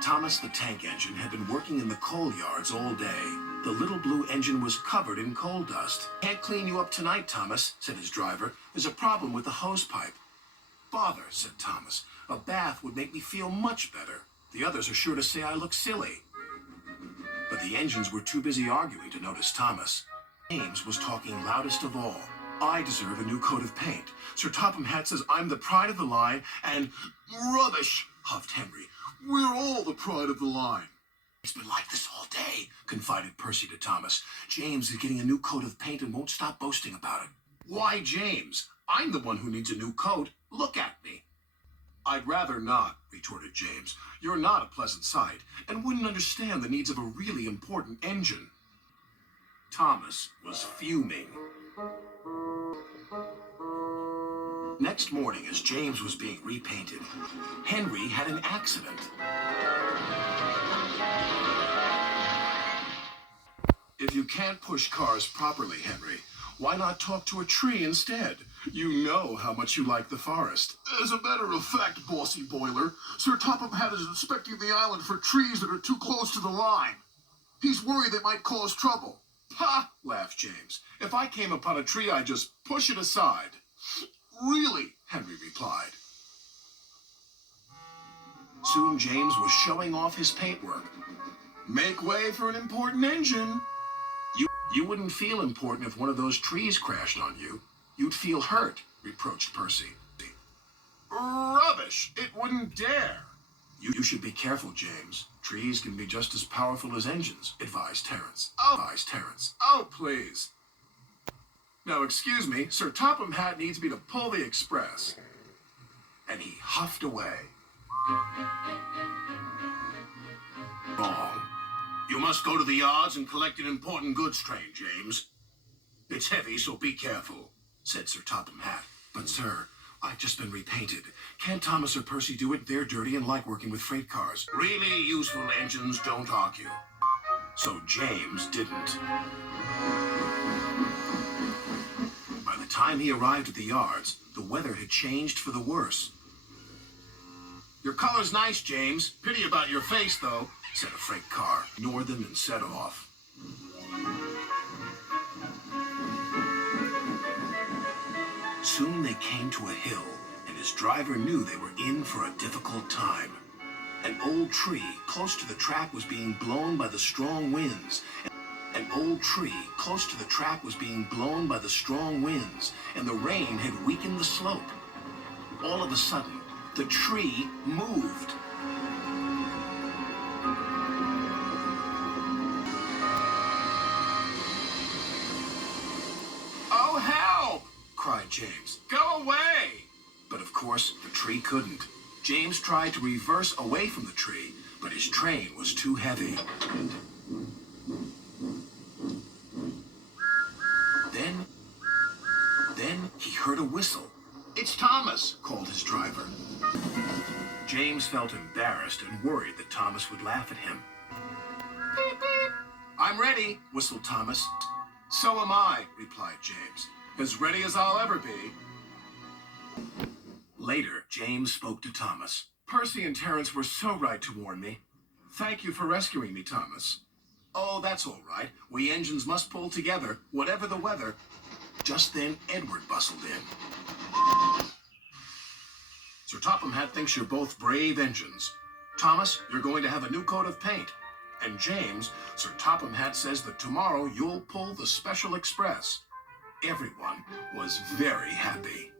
Thomas the tank engine had been working in the coal yards all day. The little blue engine was covered in coal dust. "Can't clean you up tonight, Thomas," said his driver. "There's a problem with the hose pipe." "Bother," said Thomas. "A bath would make me feel much better. The others are sure to say I look silly." But the engines were too busy arguing to notice Thomas. James was talking loudest of all. "I deserve a new coat of paint. Sir Topham Hatt says I'm the pride of the line, and—" "Rubbish," huffed Henry. "We're all the pride of the line." "It's been like this all day," confided Percy to Thomas. "James is getting a new coat of paint and won't stop boasting about it." "Why, James? I'm the one who needs a new coat. Look at me." "I'd rather not," retorted James. "You're not a pleasant sight, and wouldn't understand the needs of a really important engine." Thomas was fuming. Next morning, as James was being repainted, Henry had an accident. "If you can't push cars properly, Henry, why not talk to a tree instead? You know how much you like the forest." "As a matter of fact, Bossy Boiler, Sir Topham Hatt is inspecting the island for trees that are too close to the line. He's worried they might cause trouble." "Ha!" laughed James. "If I came upon a tree, I'd just push it aside." "Really?" Henry replied. Soon James was showing off his paintwork. "Make way for an important engine." You wouldn't feel important if one of those trees crashed on you. You'd feel hurt," reproached Percy. "Rubbish! It wouldn't dare." You should be careful, James. Trees can be just as powerful as engines," advised Terence. Oh, please. "Now, excuse me, Sir Topham Hatt needs me to pull the express." And he huffed away. "Wrong. You must go to the yards and collect an important goods train, James. It's heavy, so be careful," said Sir Topham Hatt. "But, sir, I've just been repainted. Can't Thomas or Percy do it? They're dirty and like working with freight cars." Really useful engines don't argue. So James didn't. By the time he arrived at the yards, the weather had changed for the worse. "Your color's nice, James. Pity about your face, though," said a freight car, ignored them and set off. Soon they came to a hill, and his driver knew they were in for a difficult time. An old tree close to the track was being blown by the strong winds. and the rain had weakened the slope. All of a sudden, the tree moved. "Oh, help!" cried James. "Go away!" But of course, the tree couldn't. James tried to reverse away from the tree, but his train was too heavy. Then he heard a whistle. "It's Thomas," called his driver. James felt embarrassed and worried that Thomas would laugh at him. "Beep, beep." "I'm ready," whistled Thomas. "So am I," replied James. "As ready as I'll ever be." Later, James spoke to Thomas. "Percy and Terence were so right to warn me. Thank you for rescuing me, Thomas." "Oh, that's all right. We engines must pull together, whatever the weather." Just then, Edward bustled in. "Sir Topham Hatt thinks you're both brave engines. Thomas, you're going to have a new coat of paint. And James, Sir Topham Hatt says that tomorrow you'll pull the special express." Everyone was very happy.